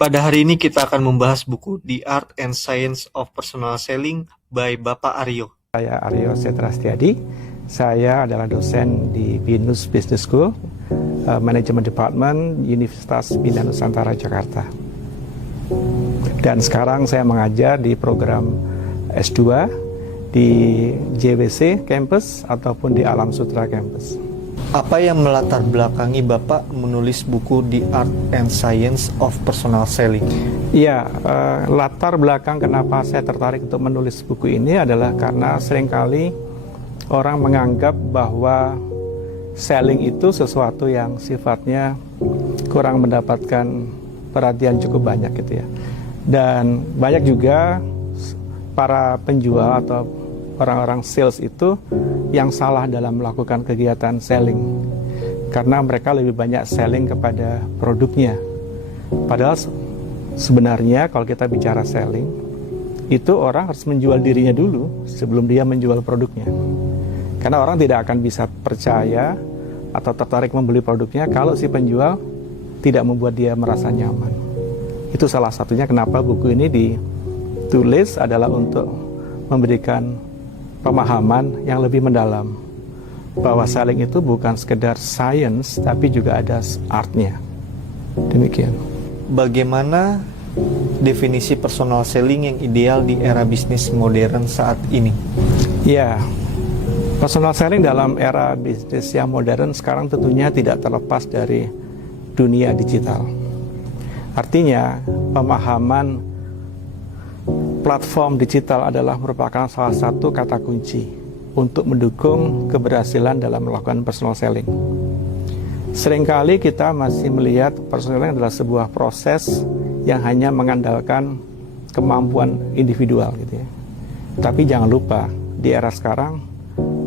Pada hari ini kita akan membahas buku The Art and Science of Personal Selling by Bapak Aryo. Saya Aryo Setrastiadi, saya adalah dosen di BINUS Business School, Management Department, Universitas Bina Nusantara, Jakarta. Dan sekarang saya mengajar di program S2 di JWC Campus ataupun di Alam Sutra Campus. Apa yang melatar belakangi Bapak menulis buku The Art and Science of Personal Selling? Iya, latar belakang kenapa saya tertarik untuk menulis buku ini adalah karena seringkali orang menganggap bahwa selling itu sesuatu yang sifatnya kurang mendapatkan perhatian cukup banyak gitu ya. Dan banyak juga para penjual atau orang-orang sales itu yang salah dalam melakukan kegiatan selling, karena mereka lebih banyak selling kepada produknya. Padahal sebenarnya kalau kita bicara selling, itu orang harus menjual dirinya dulu sebelum dia menjual produknya. Karena orang tidak akan bisa percaya atau tertarik membeli produknya kalau si penjual tidak membuat dia merasa nyaman. Itu salah satunya kenapa buku ini ditulis, adalah untuk memberikan pemahaman yang lebih mendalam bahwa selling itu bukan sekedar science, tapi juga ada artnya. Demikian. Bagaimana definisi personal selling yang ideal di era bisnis modern saat ini? Ya, personal selling dalam era bisnis yang modern sekarang tentunya tidak terlepas dari dunia digital. Artinya, pemahaman platform digital adalah merupakan salah satu kata kunci untuk mendukung keberhasilan dalam melakukan personal selling. Seringkali kita masih melihat personal selling adalah sebuah proses yang hanya mengandalkan kemampuan individual gitu ya. Tapi jangan lupa, di era sekarang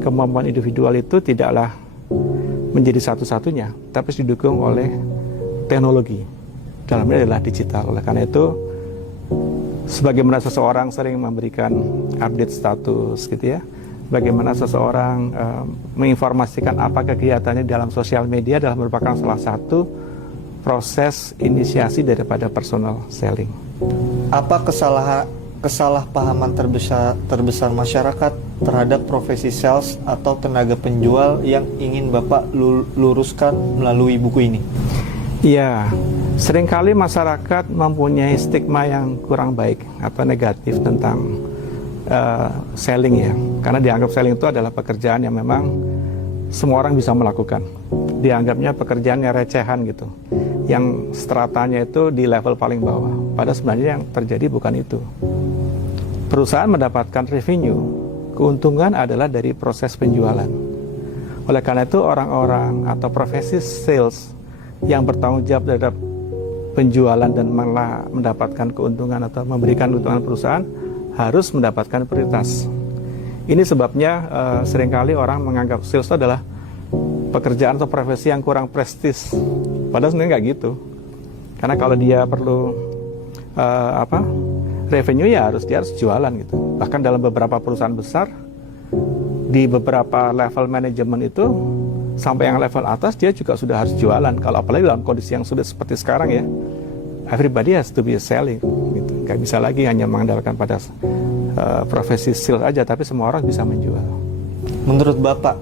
kemampuan individual itu tidaklah menjadi satu-satunya, tapi didukung oleh teknologi. Dalamnya adalah digital. Oleh karena itu, sebagaimana seseorang sering memberikan update status gitu ya, bagaimana seseorang menginformasikan apa kegiatannya dalam sosial media adalah merupakan salah satu proses inisiasi daripada personal selling. Apa kesalahpahaman terbesar masyarakat terhadap profesi sales atau tenaga penjual yang ingin Bapak luruskan melalui buku ini? Ya, seringkali masyarakat mempunyai stigma yang kurang baik atau negatif tentang selling ya. Karena dianggap selling itu adalah pekerjaan yang memang semua orang bisa melakukan. Dianggapnya pekerjaan yang recehan gitu, yang stratanya itu di level paling bawah. Padahal sebenarnya yang terjadi bukan itu. Perusahaan mendapatkan revenue, keuntungan adalah dari proses penjualan. Oleh karena itu orang-orang atau profesi sales yang bertanggung jawab terhadap penjualan dan malah mendapatkan keuntungan atau memberikan keuntungan perusahaan harus mendapatkan prioritas. Ini sebabnya seringkali orang menganggap sales itu adalah pekerjaan atau profesi yang kurang prestis. Padahal sebenarnya nggak gitu. Karena kalau dia perlu revenue ya dia harus jualan gitu. Bahkan dalam beberapa perusahaan besar di beberapa level manajemen itu sampai yang level atas dia juga sudah harus jualan. Kalau apalagi dalam kondisi yang sudah seperti sekarang ya, everybody has to be selling gitu. Gak bisa lagi hanya mengandalkan pada profesi sales aja, tapi semua orang bisa menjual. Menurut Bapak,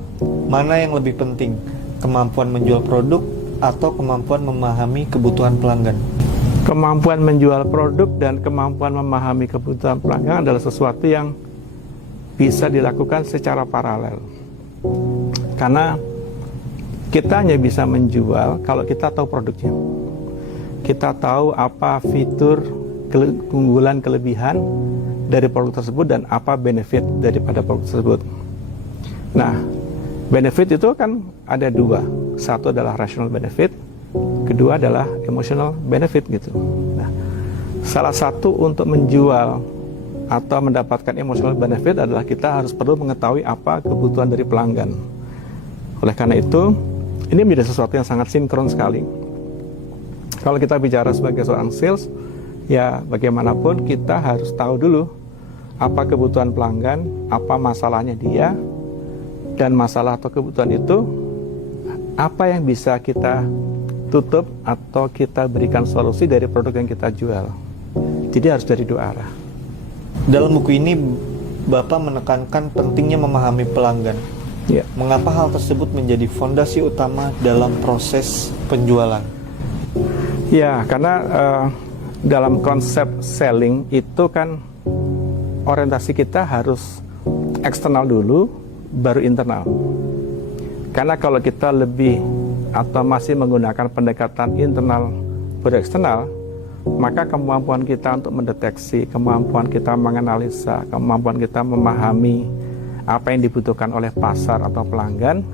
mana yang lebih penting? Kemampuan menjual produk atau kemampuan memahami kebutuhan pelanggan? Kemampuan menjual produk dan kemampuan memahami kebutuhan pelanggan adalah sesuatu yang bisa dilakukan secara paralel. Karena kita hanya bisa menjual kalau kita tahu produknya. Kita tahu apa fitur, keunggulan, kelebihan dari produk tersebut dan apa benefit daripada produk tersebut. Nah, benefit itu kan ada dua. Satu adalah rational benefit, kedua adalah emotional benefit gitu. Nah, salah satu untuk menjual atau mendapatkan emotional benefit adalah kita harus perlu mengetahui apa kebutuhan dari pelanggan. Oleh karena itu, ini menjadi sesuatu yang sangat sinkron sekali. Kalau kita bicara sebagai seorang sales, ya bagaimanapun kita harus tahu dulu apa kebutuhan pelanggan, apa masalahnya dia, dan masalah atau kebutuhan itu apa yang bisa kita tutup atau kita berikan solusi dari produk yang kita jual. Jadi harus dari dua arah. Dalam buku ini Bapak menekankan pentingnya memahami pelanggan. Ya. Mengapa hal tersebut menjadi fondasi utama dalam proses penjualan? Ya, karena dalam konsep selling itu kan orientasi kita harus eksternal dulu, baru internal. Karena kalau kita lebih atau masih menggunakan pendekatan internal baru eksternal, maka kemampuan kita untuk mendeteksi, kemampuan kita menganalisa, kemampuan kita memahami apa yang dibutuhkan oleh pasar atau pelanggan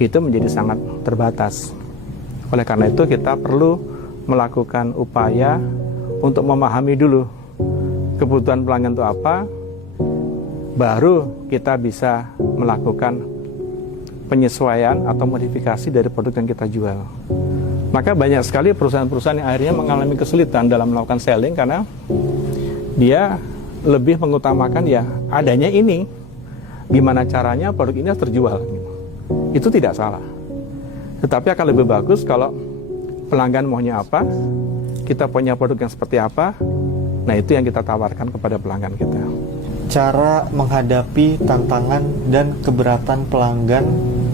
itu menjadi sangat terbatas. Oleh karena itu kita perlu melakukan upaya untuk memahami dulu kebutuhan pelanggan itu apa, baru kita bisa melakukan penyesuaian atau modifikasi dari produk yang kita jual. Maka banyak sekali perusahaan-perusahaan yang akhirnya mengalami kesulitan dalam melakukan selling karena dia lebih mengutamakan ya adanya ini, gimana caranya produk ini harus terjual. Itu tidak salah. Tetapi akan lebih bagus kalau pelanggan maunya apa, kita punya produk yang seperti apa, nah itu yang kita tawarkan kepada pelanggan kita. Cara menghadapi tantangan dan keberatan pelanggan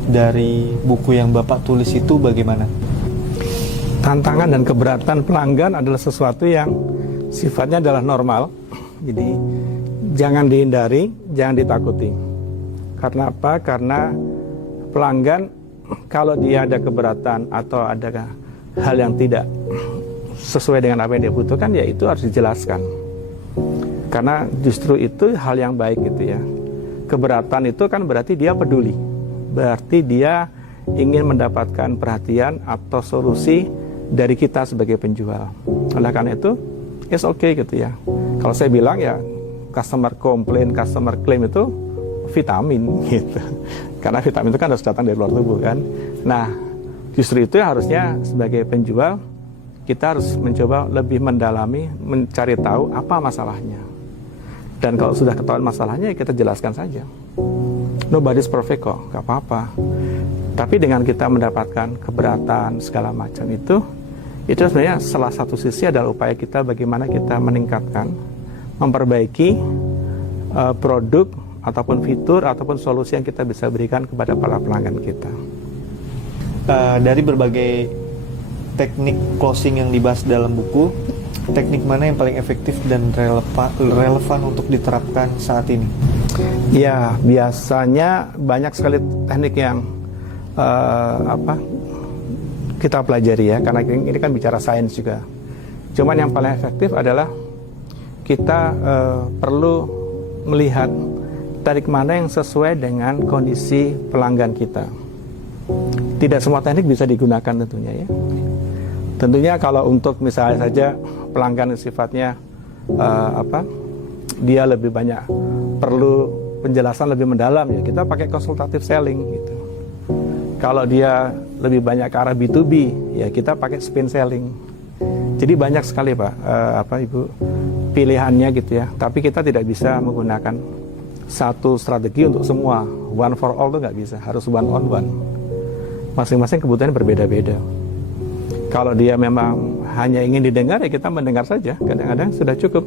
dari buku yang Bapak tulis itu bagaimana? Tantangan dan keberatan pelanggan adalah sesuatu yang sifatnya adalah normal. Jadi jangan dihindari, jangan ditakuti. Karena apa? Karena pelanggan kalau dia ada keberatan atau ada hal yang tidak sesuai dengan apa yang dia butuhkan, ya itu harus dijelaskan. Karena justru itu hal yang baik gitu ya. Keberatan itu kan berarti dia peduli. Berarti dia ingin mendapatkan perhatian atau solusi dari kita sebagai penjual. Oleh karena itu, it's okay gitu ya. Kalau saya bilang ya, customer complain, customer claim itu vitamin gitu. Karena vitamin itu kan harus datang dari luar tubuh kan. Nah, justru itu harusnya sebagai penjual kita harus mencoba lebih mendalami, mencari tahu apa masalahnya. Dan kalau sudah ketahuan masalahnya, ya kita jelaskan saja. Nobody's perfect kok, gak apa-apa. Tapi dengan kita mendapatkan keberatan segala macam itu sebenarnya salah satu sisi adalah upaya kita bagaimana kita meningkatkan, memperbaiki produk ataupun fitur ataupun solusi yang kita bisa berikan kepada para pelanggan kita. Dari berbagai teknik closing yang dibahas dalam buku, teknik mana yang paling efektif dan relevan untuk diterapkan saat ini? Ya, biasanya banyak sekali teknik yang kita pelajari ya, karena ini kan bicara sains juga. Cuman yang paling efektif adalah kita perlu melihat teknik mana yang sesuai dengan kondisi pelanggan kita. Tidak semua teknik bisa digunakan tentunya ya. Tentunya kalau untuk misalnya saja pelanggan sifatnya dia lebih banyak perlu penjelasan lebih mendalam ya, kita pakai konsultatif selling gitu. Kalau dia lebih banyak ke arah B2B ya, kita pakai spin selling. Jadi banyak sekali Pak Ibu pilihannya gitu ya. Tapi kita tidak bisa menggunakan satu strategi untuk semua. One for all itu nggak bisa, harus one on one. Masing-masing kebutuhan berbeda-beda. Kalau dia memang hanya ingin didengar ya kita mendengar saja. Kadang-kadang sudah cukup.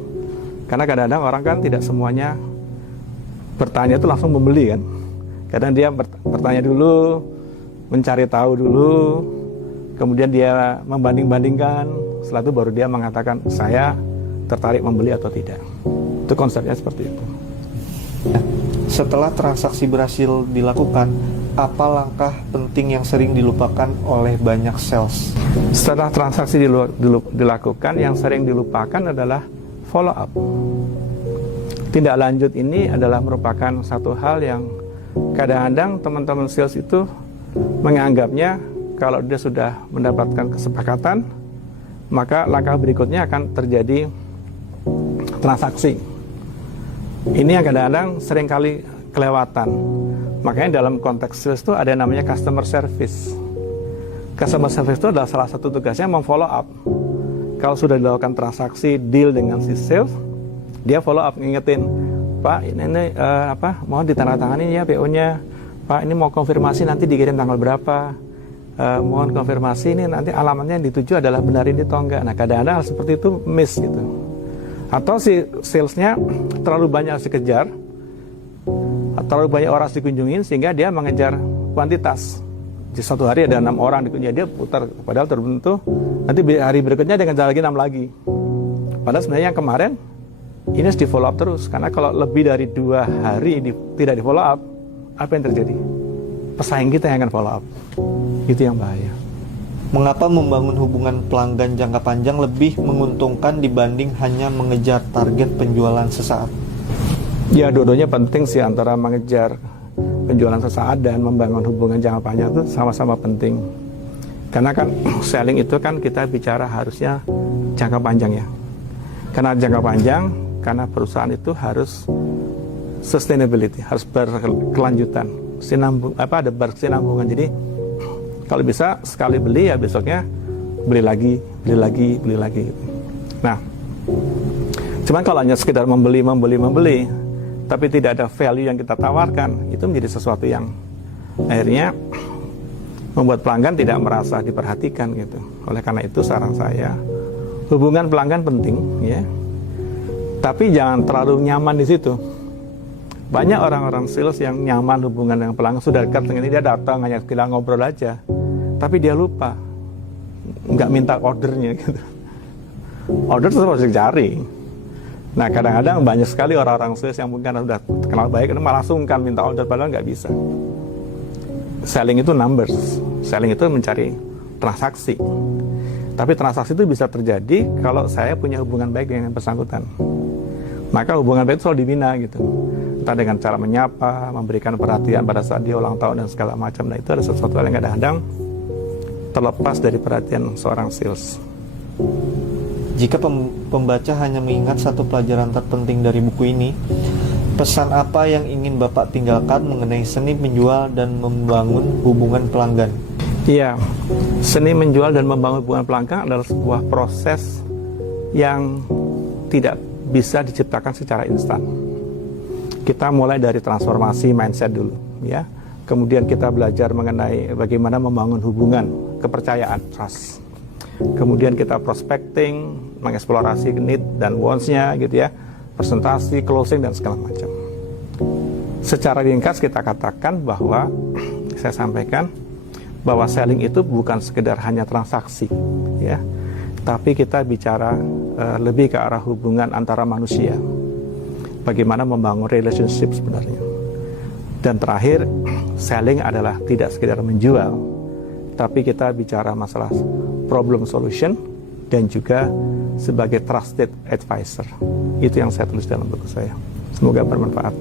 Karena kadang-kadang orang kan tidak semuanya bertanya itu langsung membeli kan. Kadang dia bertanya dulu, mencari tahu dulu, kemudian dia membanding-bandingkan, setelah itu baru dia mengatakan saya tertarik membeli atau tidak. Itu konsepnya seperti itu. Setelah transaksi berhasil dilakukan, apa langkah penting yang sering dilupakan oleh banyak sales? Setelah transaksi dilakukan, yang sering dilupakan adalah follow up. Tindak lanjut ini adalah merupakan satu hal yang kadang-kadang teman-teman sales itu menganggapnya kalau dia sudah mendapatkan kesepakatan, maka langkah berikutnya akan terjadi transaksi. Ini yang kadang-kadang seringkali kelewatan. Makanya dalam konteks sales itu ada yang namanya customer service. Customer service itu adalah salah satu tugasnya memfollow up. Kalau sudah dilakukan transaksi deal dengan si sales, dia follow up ngingetin, Pak ini mohon ditandatangani ya PO-nya. Pak ini mau konfirmasi nanti dikirim tanggal berapa. mohon konfirmasi ini nanti alamatnya yang dituju adalah benar ini atau enggak. Nah kadang-kadang hal seperti itu miss gitu. Atau si salesnya terlalu banyak harus dikejar, terlalu banyak orang harus dikunjungin sehingga dia mengejar kuantitas. Di satu hari ada 6 orang dikunjungi, dia putar, padahal terbentuk nanti hari berikutnya dia ngejar lagi 6 lagi. Padahal sebenarnya yang kemarin ini harus di follow up terus, karena kalau lebih dari 2 hari tidak di follow up, apa yang terjadi? Pesaing kita yang akan follow up. Itu yang bahaya. Mengapa membangun hubungan pelanggan jangka panjang lebih menguntungkan dibanding hanya mengejar target penjualan sesaat? Ya, dua-duanya penting sih, antara mengejar penjualan sesaat dan membangun hubungan jangka panjang itu sama-sama penting. Karena kan selling itu kan kita bicara harusnya jangka panjang ya. Karena jangka panjang, karena perusahaan itu harus sustainability, harus berkelanjutan, ada berkesinambungan. Jadi kalau bisa sekali beli ya besoknya beli lagi. Nah, cuman kalau hanya sekedar membeli, tapi tidak ada value yang kita tawarkan, itu menjadi sesuatu yang akhirnya membuat pelanggan tidak merasa diperhatikan gitu. Oleh karena itu saran saya, hubungan pelanggan penting ya, tapi jangan terlalu nyaman di situ. Banyak orang-orang sales yang nyaman hubungan dengan pelanggan, sudah dekat dengan dia datang hanya sekedar ngobrol aja, tapi dia lupa nggak minta ordernya gitu. Order tetap harus dicari. Nah kadang-kadang banyak sekali orang-orang sales yang mungkin sudah kenal baik malah sungkan minta order, padahal nggak bisa. Selling itu numbers, selling itu mencari transaksi. Tapi transaksi itu bisa terjadi kalau saya punya hubungan baik dengan yang bersangkutan. Maka hubungan baik itu selalu dibina gitu. Entah dengan cara menyapa, memberikan perhatian pada saat dia ulang tahun dan segala macam. Nah itu ada sesuatu hal yang kadang-kadang terlepas dari perhatian seorang sales. Jika pembaca hanya mengingat satu pelajaran terpenting dari buku ini, pesan apa yang ingin Bapak tinggalkan mengenai seni menjual dan membangun hubungan pelanggan? Iya, seni menjual dan membangun hubungan pelanggan adalah sebuah proses yang tidak bisa diciptakan secara instan. Kita mulai dari transformasi mindset dulu, ya. Kemudian kita belajar mengenai bagaimana membangun hubungan, kepercayaan, trust. Kemudian kita prospecting, mengeksplorasi need dan wants-nya gitu ya, presentasi, closing dan segala macam. Secara ringkas kita katakan bahwa saya sampaikan bahwa selling itu bukan sekedar hanya transaksi ya, tapi kita bicara lebih ke arah hubungan antara manusia. Bagaimana membangun relationship sebenarnya. Dan terakhir, selling adalah tidak sekedar menjual, tapi kita bicara masalah problem solution dan juga sebagai trusted advisor. Itu yang saya tulis dalam buku saya. Semoga bermanfaat.